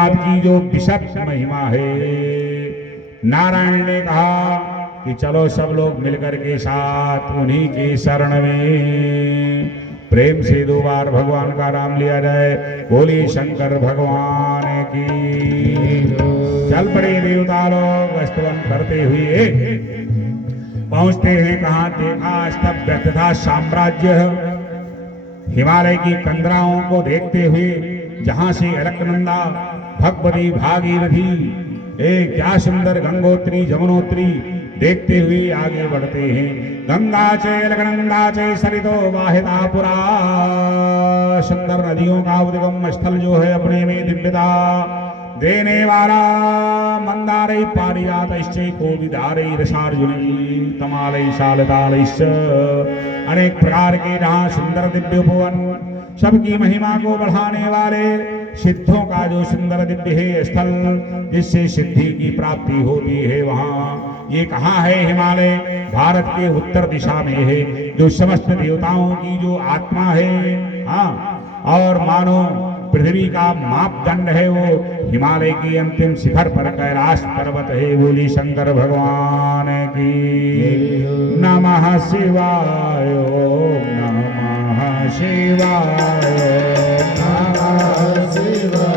भोलेनाथ की जो विशद महिमा है। नारायण ने कहा कि चलो सब लोग मिलकर के साथ उन्हीं के शरण में प्रेम से 2 बार भगवान का नाम लिया जाए। बोले शंकर भगवान की। चल पड़े देवता लोग स्तवन करते हुए पहुंचते हैं कहां, देखा स्तब्ध तथा साम्राज्य हिमालय की कंदराओं को देखते हुए, जहां से अलकनंदा भगवती भागीरथी क्या सुंदर गंगोत्री जमुनोत्री देखते हुए आगे बढ़ते हैं। गंगा चे अलकनंदा चे सरितो वाहिता पुरा, सुंदर नदियों का उद्गम स्थल जो है अपने में दिव्यता देने वाला। मंदारे पारिजातश्च कोविदारे रसार्जुनी तमालय शालतालश्च, अनेक प्रकार के जहाँ सुंदर दिव्य उपवन, सबकी महिमा को बढ़ाने वाले सिद्धों का जो सुंदर दिव्य है स्थल, जिससे सिद्धि की प्राप्ति होती है, वहाँ ये कहाँ है? हिमालय भारत के उत्तर दिशा में है, जो समस्त देवताओं की जो आत्मा है। हाँ, और मानो पृथ्वी का मापदंड है वो हिमालय की अंतिम शिखर पर कैलाश पर्वत है। बोली शंकर भगवान की। नमः शिवाय नमः शिवाय नमः शिवाय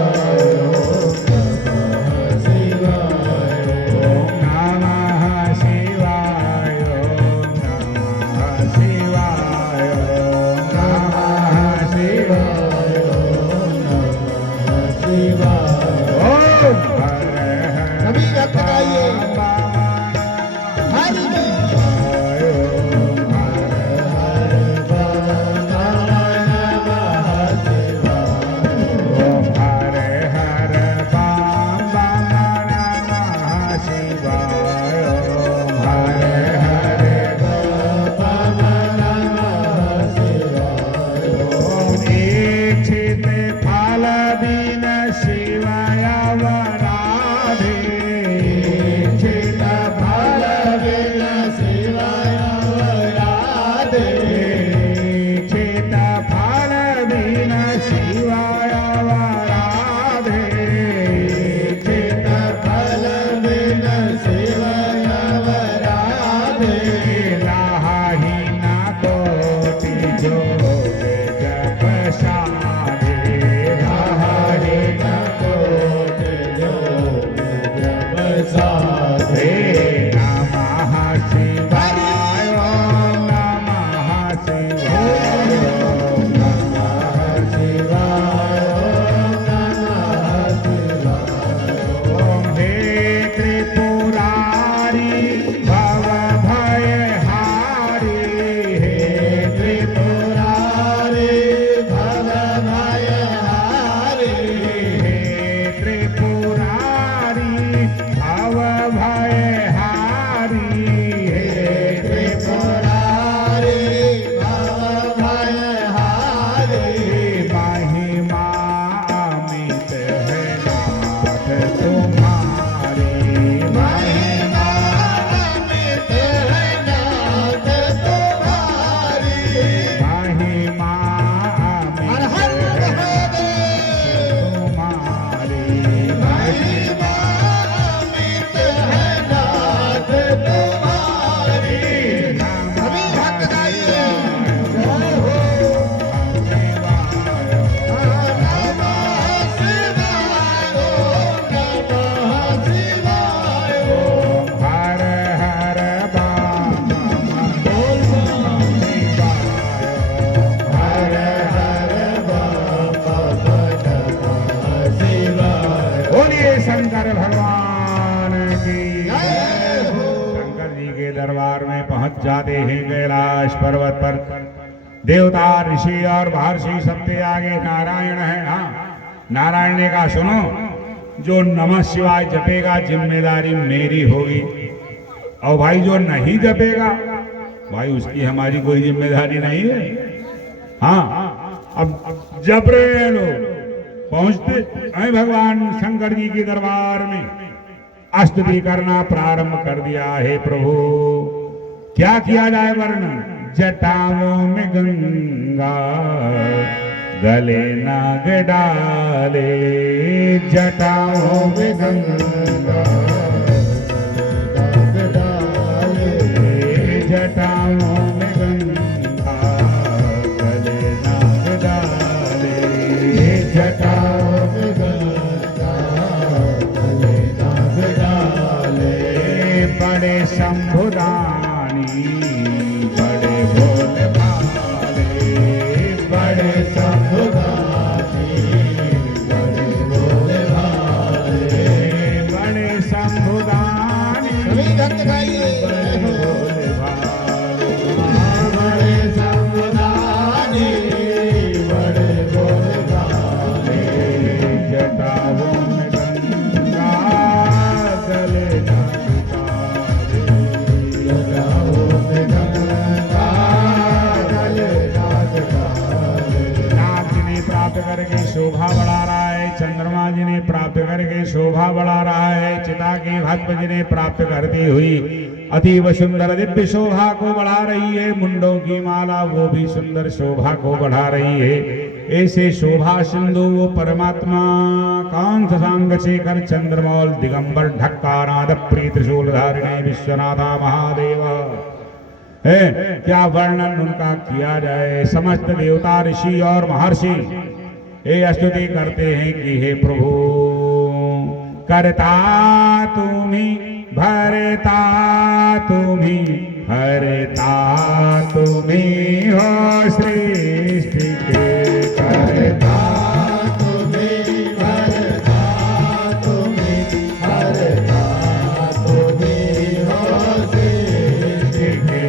जाते हैं कैलाश पर्वत पर। देवता ऋषि और महर्षि सबसे आगे नारायण है। हाँ, नारायण ने कहा सुनो, जो नमः शिवाय जपेगा जिम्मेदारी मेरी होगी, और भाई जो नहीं जपेगा भाई उसकी हमारी कोई जिम्मेदारी नहीं है। हाँ, अब जप रहे हैं लोग, पहुंचते हैं भगवान शंकर जी के दरबार में, स्तुति करना प्रारंभ कर दिया है। प्रभु क्या किया जाए वर्णन? जटाओं में गंगा गले नाग डाले जटाओं में गंगा जटाओं में गंगा गले नाग डाले जटाओं में गंगा गले नाग डाले बड़े शंभुदानी बड़े भोले भाले बड़े शंभुदानी बड़े भोले भाले बड़े शंभुदानी सभी भक्त गाइए भोले भाले बड़े शंभुदानी बड़े भोले भाले जटाओं में गंगा गले नाग डाले जटाओं में गंगा गले नाग डाले नाग जिन्हें प्राप्त करके शोभा बढ़ा रहा है, चंद्रमा जिन्हें प्राप्त करके शोभा बढ़ा रहा है, चिता की भस्म जिन्हें प्राप्त करती हुई अतीव सुंदर दिव्य शोभा को बढ़ा रही है, मुंडों की माला वो भी सुंदर शोभा को बढ़ा रही है। ऐसे शोभा सिंधु वो परमात्मा कांत सांग शेखर चंद्रमौल दिगंबर ढक्कानाद प्रीत शूलधारिणे विश्वनाथा महादेव है। क्या वर्णन उनका किया जाए। समस्त देवता ऋषि और महर्षि ये स्तुति करते हैं कि हे प्रभु करता तुम्ही भरता तुम्ही हरता तुम्ही हो सृष्टि के करता तुम्हें भरता तुम्हें हरता तुम्हें हो सृष्टि के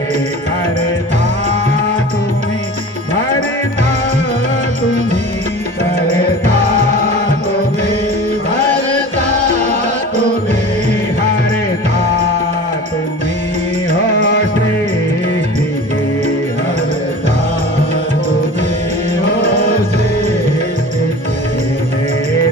करता तुम्ही भरता तुम्ही करता तुम्हें भरता तुम्हें हरता तुम्ही हो सृष्टि के हरता तुम्हें हो सृष्टि हे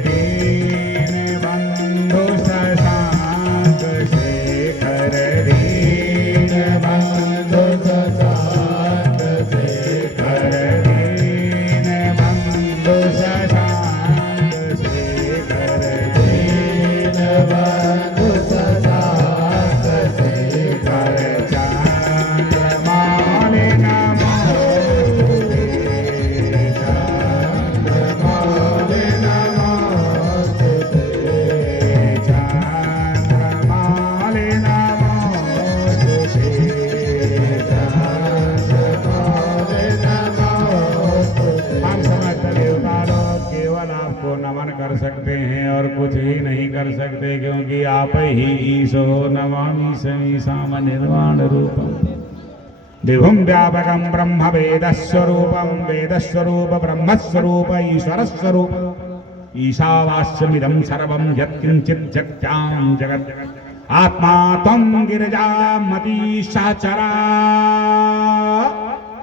दीन बंधु शशांक शेखर दीन बंधु शशांक शेखर दीन बंधु शशांक शेखर दीन बंधु शशांक शेखर चंद्रमाले नमोस्तुते चंद्रमौले नमोस्तुते चंद्रमाले नमोस्तुते चंद्रमौले नमोस्तुते हम समस्त देवता लोग केवल आपको नमन कर सकते हैं और कुछ ही नहीं कर सकते, क्योंकि आप ही ईशो नमामि समीसाम निर्वाण रूपम विभुम व्यापकम ब्रह्म वेदस्वरूपम वेदस्वरूप ब्रह्मस्वरूप ईश्वरस्वरूप ईशावास्यमिदं सर्वं यत्किंचित् जगत्यां जगत् आत्मा त्वं गिरिजामती सहचरा।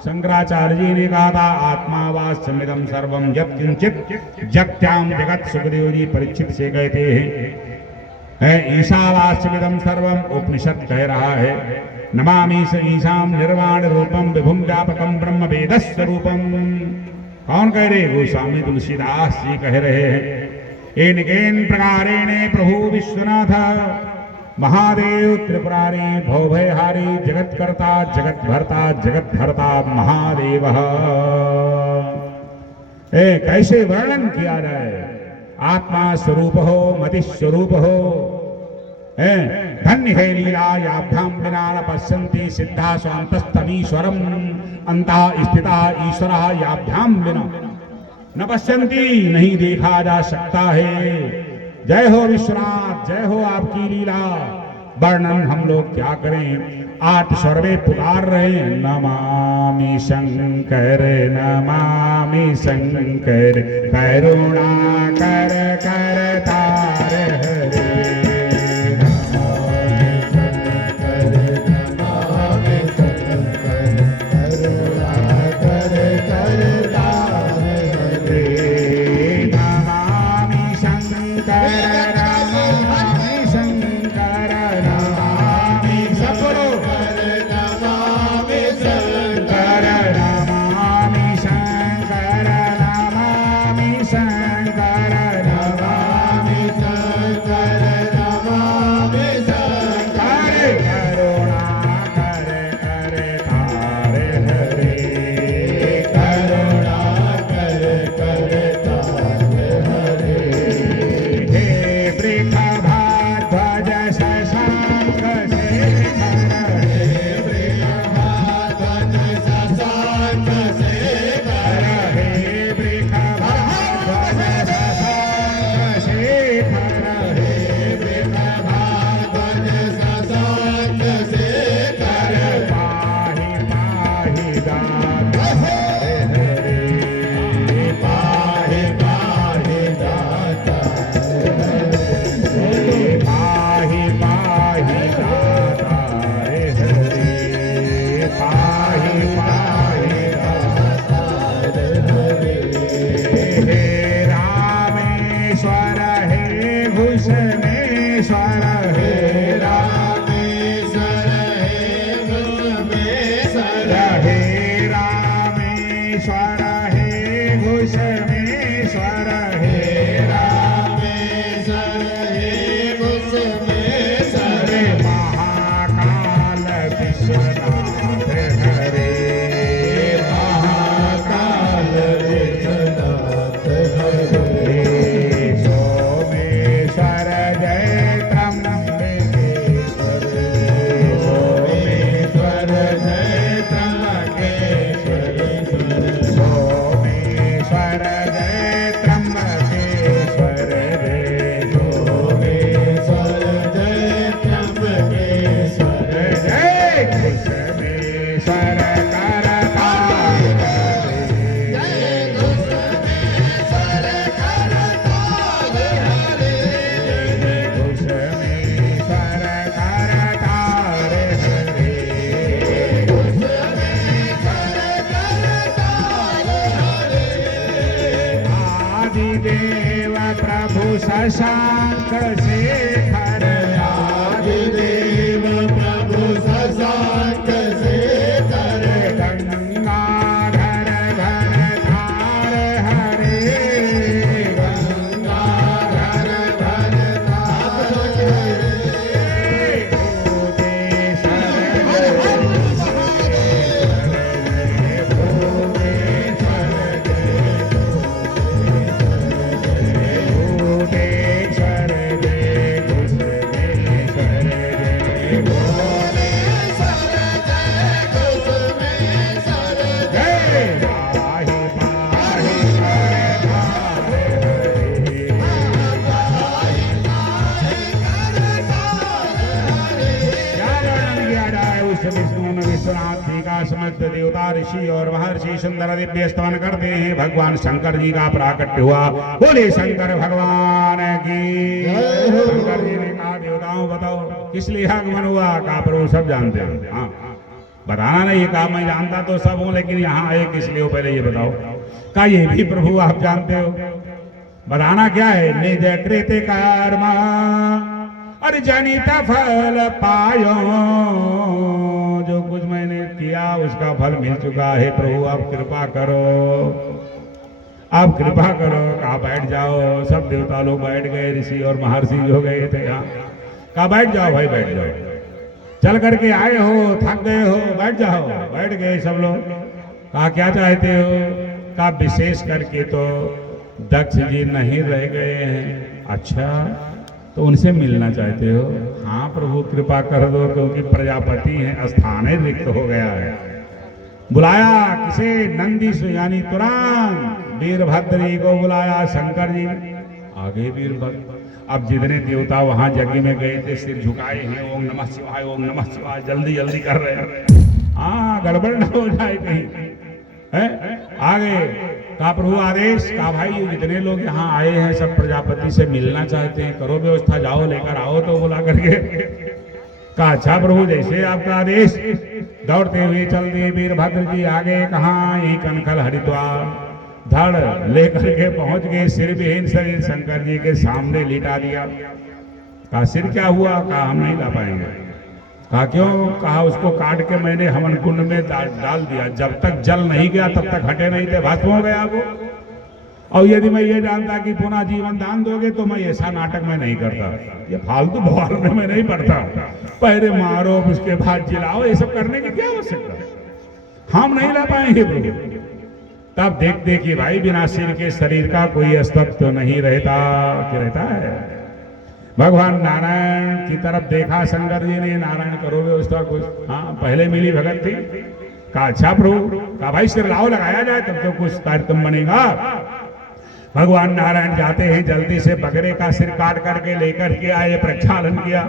शंकराचार्य जी ने कहा था आत्मा वास्यमिदं सर्वं यत्किंचित् जगत्यां जगत्। सुखदेव जी परीक्षित से कहते हैं ईशावास्यमिदं सर्वं उपनिषद कह रहा है। नमामि स ईशां निर्वाण रूपम विभुम व्यापकम ब्रह्म वेदस्वरूपम। कौन कह रहे? गोस्वामी तुलसीदास जी कह रहे हैं। एन प्रकारेण प्रभु विश्वनाथ महादेव त्रिपुरारी भवभयहारी जगत्कर्ता जगत्भर्ता जगत्धर्ता महादेव। कैसे वर्णन किया जाए। आत्मा स्वरूप हो मति स्वरूप हो। धन्य है लीला याभ्याम विना न पश्यन्ति सिद्धा स्वान्तस्तमीश्वरम अंतः स्थिता ईश्वर याभ्याम विना न पश्यन्ति, नहीं देखा जा सकता है। जय हो विश्वनाथ, जय हो आपकी लीला। वर्णन हम लोग क्या करें। 8 स्वर में पुकार रहे हैं नमामि शंकर नमामि शंकर करुणा कर करतार हरे। घुसमेश्वर हे रामेश्वर हे घुसमेश्वर हे रामेश्वर हे घुसमेश्वर हे रामेश्वर हे घुसमेश्वर हरे महाकाल विश्वनाथ हरे महाकाल विश्वनाथ हरे सोमेश्वर जय त्र्यंबकेश्वर सोमेश्वर जय त्र्यंबकेश्वर सोमेश्वर जय त्र्यंबकेश्वर रे सोमेश्वर जय त्र्यंबकेश्वर जय घुसमेश्वर करता जय घुसमेश्वर करताल हरे घुसमेश्वर करता रे हरे घुसमेश्वर करताल हरे आदिदेव प्रभु शशांक शेखर आदिदेव प्रभु शशांक शेखर गंगाधर धर धार हरे गंगाधर धर धार विश्वनाथ जी का समस्त देवता ऋषि और महर्षि सुंदर दिव्य स्तवन करते हैं। भगवान शंकर जी का प्राकट्य हुआ। बोले शंकर भगवान की। शंकर जी ने कहा देवताओं बताओ किस लिए आगमन हुआ? कहा प्रभु सब जानते हैं। हाँ बताना नहीं, ये कहा मैं जानता तो सब हूँ लेकिन यहाँ आए किस लिए हो पहले ये बताओ। कहा ये भी प्रभु आप जानते हो। बताना क्या है? निज कृत कर्म और जनित फल पायो। जो कुछ मैंने किया उसका फल मिल चुका है प्रभु, आप कृपा करो, आप कृपा करो। कहा बैठ जाओ। सब देवता लोग बैठ गए, ऋषि और महर्षि जो गए थे यहाँ। कहा बैठ जाओ भाई बैठ जाओ, चल करके आए हो, थक गए हो, बैठ जाओ। बैठ गए सब लोग। कहा क्या चाहते हो? कहा विशेष करके तो दक्ष जी नहीं रह गए हैं। अच्छा तो उनसे मिलना चाहते हो? हाँ प्रभु कृपा कर दो, क्योंकि प्रजापति हैं, स्थान है रिक्त हो गया है। बुलाया किसे? नंदी से, यानी तुरंत वीरभद्र जी को बुलाया शंकर जी ने। आगे वीरभद्र। अब जितने देवता वहां यज्ञ में गए थे सिर झुकाए हैं, ओम नमः शिवाय ओम नमः शिवाय, जल्दी जल्दी कर रहे हैं। हाँ गड़बड़ न हो जाए कहीं है। आगे कहा प्रभु आदेश। कहा भाई ये जितने लोग यहाँ आए हैं सब प्रजापति से मिलना चाहते हैं, करो व्यवस्था, जाओ लेकर आओ तो बुला करके। कहा अच्छा प्रभु जैसे आपका आदेश। दौड़ते हुए चल दिए वीरभद्र जी आगे। कहाँ? यही कनखल हरिद्वार। धड़ लेकर के पहुंच गए, सिर विहीन शरीर शंकर जी के सामने लिटा दिया। कहा सिर क्या हुआ? कहा हम नहीं ला पाएंगे। कहा क्यों? कहा उसको काट के मैंने हवन कुंड में डाल दिया, जब तक जल नहीं गया तब तक हटे नहीं थे, भस्म हो गया वो। और यदि मैं ये जानता कि पुनः जीवन दान दोगे तो मैं ऐसा नाटक में नहीं करता, ये फालतू बवाल में मैं नहीं पड़ता। पहले मारो उसके बाद जिलाओ, ये सब करने की क्या आवश्यकता? हम नहीं ला पाएंगे प्रभु। तब देखते कि भाई बिना सिर के शरीर का कोई अस्तित्व तो नहीं रहता। क्या रहता है? भगवान नारायण की तरफ देखा शंकर जी ने। नारायण करो व्यवस्था कुछ। हाँ पहले मिली भगत थी। कहा अच्छा प्रभु। कहा भाई सिर लाओ लगाया जाए तब तो कुछ कार्यक्रम बनेगा। भगवान नारायण जाते हैं, जल्दी से बकरे का सिर काट करके लेकर के आए, प्रक्षालन किया।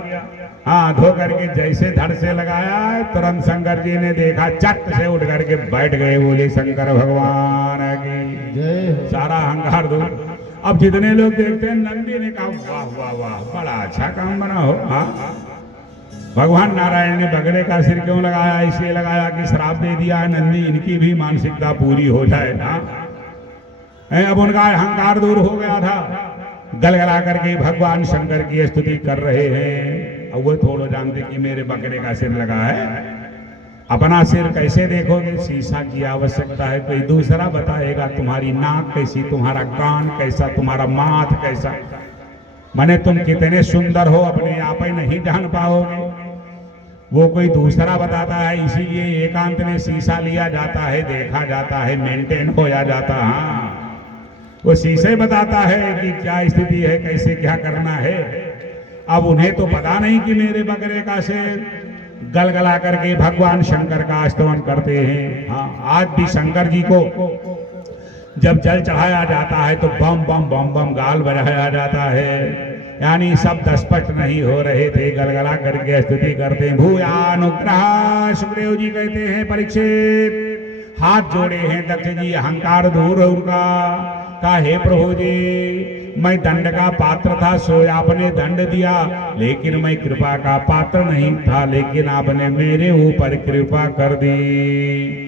हाँ धो करके जैसे धड़ से लगाया, तुरंत शंकर जी ने देखा, चट से उठ करके बैठ गए। बोले शंकर भगवान की जय। सारा अहंकार दूर। अब जितने लोग देखते हैं, नंदी ने कहा वाह वाह वाह बड़ा अच्छा काम बना हो। हाँ भगवान नारायण ने बकरे का सिर क्यों लगाया? इसलिए लगाया कि श्राप दे दिया है नंदी, इनकी भी मानसिकता पूरी हो जाए। हाँ अब उनका अहंकार दूर हो गया था। गलगला करके भगवान शंकर की स्तुति कर रहे हैं। अब वो थोड़ा जानते कि मेरे बकरे का सिर लगा है, अपना सिर कैसे देखोगे? शीशा की आवश्यकता है, कोई दूसरा बताएगा तुम्हारी नाक कैसी, तुम्हारा कान कैसा, तुम्हारा माथ कैसा। माने तुम कितने सुंदर हो अपने आप ही नहीं जान पाओगे, वो कोई दूसरा बताता है। इसीलिए एकांत में शीशा लिया जाता है, देखा जाता है, मेंटेन होया जाता है। हाँ, वो शीशे बताता है कि क्या स्थिति है, कैसे क्या करना है। अब उन्हें तो पता नहीं कि मेरे बकरे का सिर, गलगला करके भगवान शंकर का स्तवन करते हैं। हाँ, आज भी शंकर जी को जब जल चढ़ाया जाता है तो बम बम बम बम गाल बजाया जाता है, यानी शब्द स्पष्ट नहीं हो रहे थे, गलगला करके स्तुति करते हैं। भूयानुग्रह, सुखदेव जी कहते हैं परीक्षित, हाथ जोड़े हैं दक्ष जी, अहंकार दूर उनका, का हे प्रभु जी मैं दंड का पात्र था, सो आपने दंड दिया, लेकिन मैं कृपा का पात्र नहीं था, लेकिन आपने मेरे ऊपर कृपा कर दी।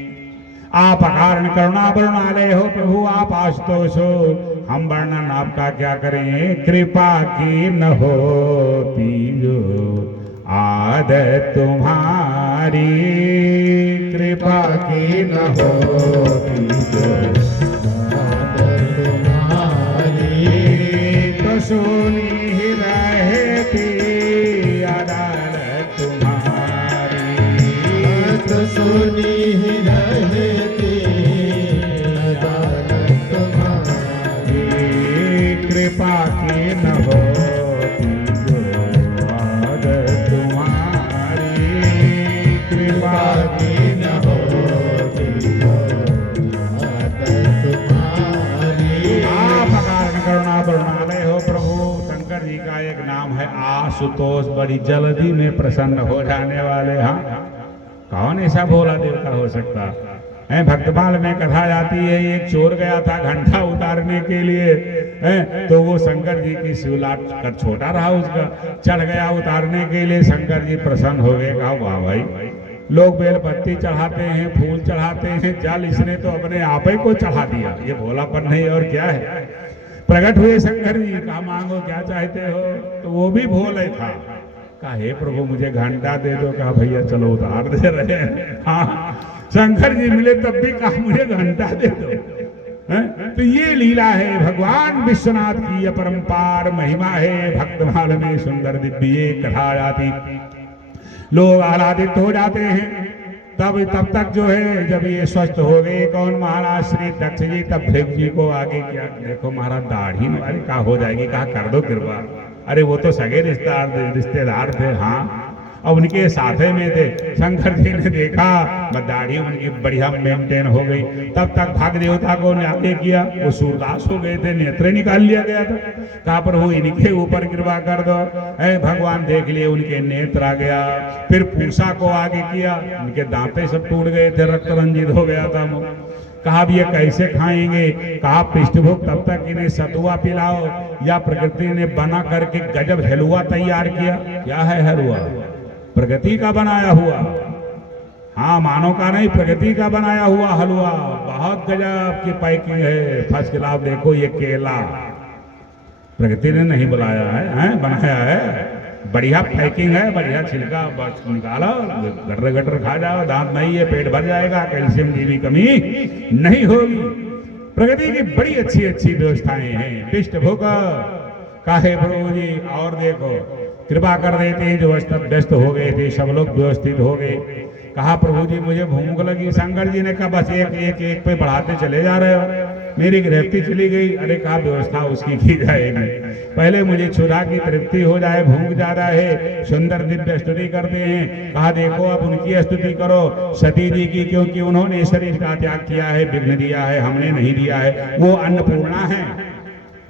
आप अकारण करुणा वरुणालय हो प्रभु, आप आशुतोष हो, हम वर्णन आपका क्या करें। कृपा की न होती जो आदत तुम्हारी, कृपा की न होती जो आदत तुम्हारी, तो सुनी ही रहती अदालत तुम्हारी, तो सुनी ही रहती अदालत तुम्हारी। कृपा की न होती जो आदत तुम्हारी, कृपा की न होती जो आदत तुम्हारी। आप अकारण करुणा वरुणालय हो प्रभु। शंकर जी का एक नाम है आशुतोष, बड़ी जल्दी में प्रसन्न हो जाने वाले। हाँ, कौन ऐसा भोला देवता हो सकता है? भक्तमाल में कथा आती है, एक चोर गया था घंटा उतारने के लिए, तो वो शंकर जी की शिवलाट कर छोटा रहा उसका, चढ़ गया उतारने के लिए, शंकर जी प्रसन्न हो गए। कहा वाह भाई, लोग बेलपत्ती चढ़ाते हैं, फूल चढ़ाते हैं, जल इसने तो अपने आप ही को चढ़ा दिया, ये भोलापन नहीं और क्या है। प्रकट हुए शंकर जी, कहा मांगो क्या चाहते हो, तो वो भी भोले था। कहा हे प्रभु मुझे घंटा दे दो, कहा भैया चलो उतार दे रहे हैं। हाँ, शंकर जी मिले तब भी कहा मुझे घंटा दे दो। तो ये लीला है भगवान विश्वनाथ की, अपरंपार महिमा है। भक्तमाल में सुंदर दिव्य कथा आती, लोग आह्लादित हो जाते हैं। तब तक जो है जब ये स्वस्थ हो गए कौन, महाराज श्री दक्ष जी, तब भृग जी को आगे किया, देखो महाराज दाढ़ी हमारी कहा हो जाएगी, कहा कर दो कृपा। अरे वो तो सगे रिश्तेदार थे। हाँ, अब उनके साथे में थे। शंकर जी ने देखा दाढ़ी उनकी बढ़िया मेंटेन हो गई। तब तक भाग देवता को ने आगे किया, वो सूरदास हो गए थे, नेत्र निकाल लिया गया था। कहा प्रभु इनके ऊपर कृपा कर दो। भगवान देख लिए, उनके नेत्र आ गया। फिर पूषा को आगे किया, उनके दांते सब टूट गए थे, रक्त रंजित हो गया था मुंह। कहा अब ये कैसे खाएंगे? कहा पृष्ठभूख, तब तक इन्हें सतुआ पिलाओ, या प्रकृति ने बना करके गजब हलवा तैयार किया। क्या है हलवा? प्रकृति का बनाया हुआ। हाँ, मानव का नहीं, प्रकृति का बनाया हुआ हलवा, बहुत गजब की पैकिंग है, फर्स्ट क्लास। देखो ये केला प्रकृति ने नहीं बुलाया है, बनाया है, बढ़िया पैकिंग है, बढ़िया छिलका बस निकालो, गटर गटर खा जाओ, दांत नहीं है, पेट भर जाएगा, कैल्शियम की भी कमी नहीं होगी। प्रकृति की बड़ी अच्छी अच्छी व्यवस्थाएं हैं। पृष्ठभूख काहे प्रभु जी, और देखो कृपा कर देते हैं, जो व्यस्त हो गए थे सब लोग व्यवस्थित हो गए। कहा प्रभु जी मुझे भूख लगी। शंकर जी ने कहा बस एक पे बढ़ाते चले जा रहे हो, मेरी गृहस्थी चली गई। अरे कहा व्यवस्था उसकी की जाएगी, पहले मुझे क्षुधा की तृप्ति हो जाए, भूख ज्यादा है। सुंदर दिव्य स्तुति करते हैं। कहा देखो अब उनकी स्तुति करो, सती जी की, क्योंकि उन्होंने शरीर का त्याग किया है, विघ्न दिया है, हमने नहीं दिया है। वो अन्नपूर्णा है,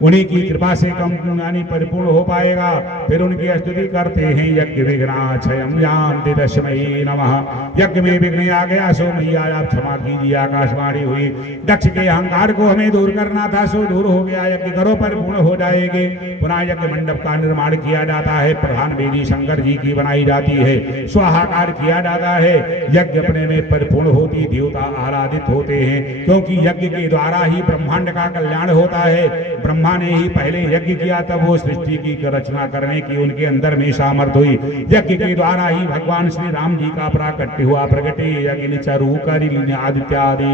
उन्हीं की कृपा से कम यानी परिपूर्ण हो पाएगा। फिर उनकी स्तुति करते हैं। यज्ञ विघ्नाक्षयं यान्ति तस्मै नमः। यज्ञ में विघ्न आ गया, सो मैया आप क्षमा कीजिए। आकाशवाणी हुई, दक्ष के अहंकार को हमें दूर करना था, सो दूर हो गया। यज्ञ करो परिपूर्ण हो जाएंगे। पुनः यज्ञ मंडप का निर्माण किया जाता है। प्रधान वेदी शंकर जी की बनाई जाती है, स्वाहाकार किया जाता है। यज्ञ अपने में परिपूर्ण होती, देवता आराधित होते हैं, क्योंकि यज्ञ के द्वारा ही ब्रह्मांड का कल्याण होता है। ब्रह्मा ब्रह्मा ने ही पहले यज्ञ किया, तब वो सृष्टि की रचना करने की उनके अंदर में सामर्थ्य हुई। यज्ञ के द्वारा ही भगवान श्री राम जी का प्राकट्य हुआ। प्रगटे यज्ञ चरु करि आदित्य आदि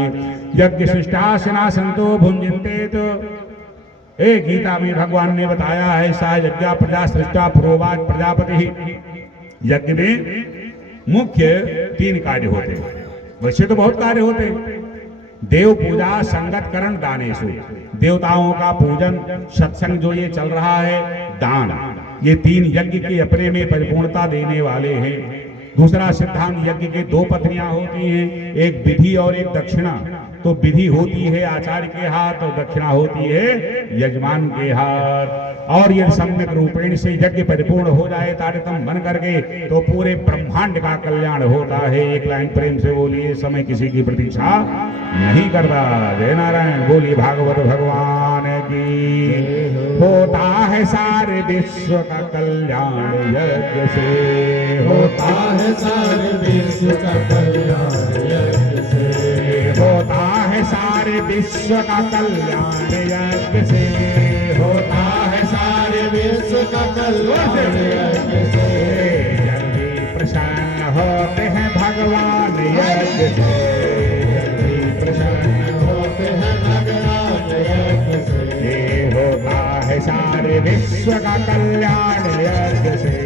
यज्ञ सृष्टासना संतो भुंजते। तो एक गीता में भगवान ने बताया है, सा यज्ञ प्रजा सृष्टा प्रोवाच प्रजापति। यज्ञ में मुख्य 3 कार्य होते हैं, वैसे तो बहुत कार्य होते हैं। देव पूजा संगत करण दानेशु, देवताओं का पूजन, सत्संग जो ये चल रहा है, दान, ये 3 यज्ञ की अपने में परिपूर्णता देने वाले हैं। दूसरा सिद्धांत, यज्ञ के 2 पत्नियां होती हैं, एक विधि और एक दक्षिणा। तो विधि होती है आचार्य के हाथ और दक्षिणा होती है यजमान के हाथ। और यदि सम्यक रूपेण से यज्ञ परिपूर्ण हो जाए तारतम बन करके, तो पूरे ब्रह्मांड का कल्याण होता है। एक लाइन प्रेम से बोलिए, समय किसी की प्रतीक्षा नहीं करता। जय नारायण। बोलिए भागवत भगवान की। होता है सारे विश्व का कल्याण यज्ञ से, होता है सारे विश्व का कल्याण यज्ञ से, होता है सारे विश्व का कल्याण यज्ञ से, होता है सारे विश्व का कल्याण यज्ञ से। जल्दी प्रसन्न होते हैं भगवान यज्ञ से, जल्दी प्रसन्न होते हैं भगवान यज्ञ से। ये होता है सारे विश्व का कल्याण यज्ञ से,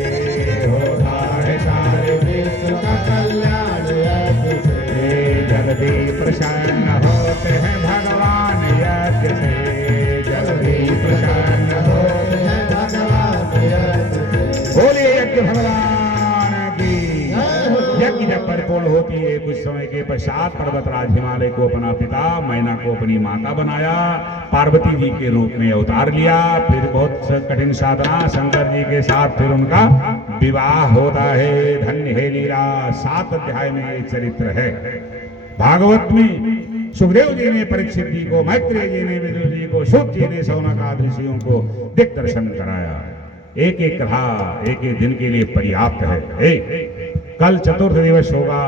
होता है सारे विश्व का कल्याण यज्ञ से। जल्दी प्रसन्न होते हैं भगवान यज्ञ से, जल्दी प्रसन्न होते हैं भगवान यज्ञ से। बोलिए यज्ञ भगवान की। यज्ञ जब परिपूर्ण होती है, कुछ समय के पश्चात पर्वतराज हिमालय को अपना पिता, मैना को अपनी माता बनाया, पार्वती जी के रूप में अवतार लिया। फिर बहुत कठिन साधना शंकर जी के साथ फिर उनका विवाह होता है। धन्य है लीला। 7 अध्याय में ये चरित्र है। भागवत में सुखदेव जी ने परीक्षित जी को, मैत्रेय जी ने विदुर जी को, शुक जी ने शौनकादि ऋषियों को दिक दर्शन कराया। एक एक कथा एक एक दिन के लिए पर्याप्त है। कल चतुर्थ दिवस होगा।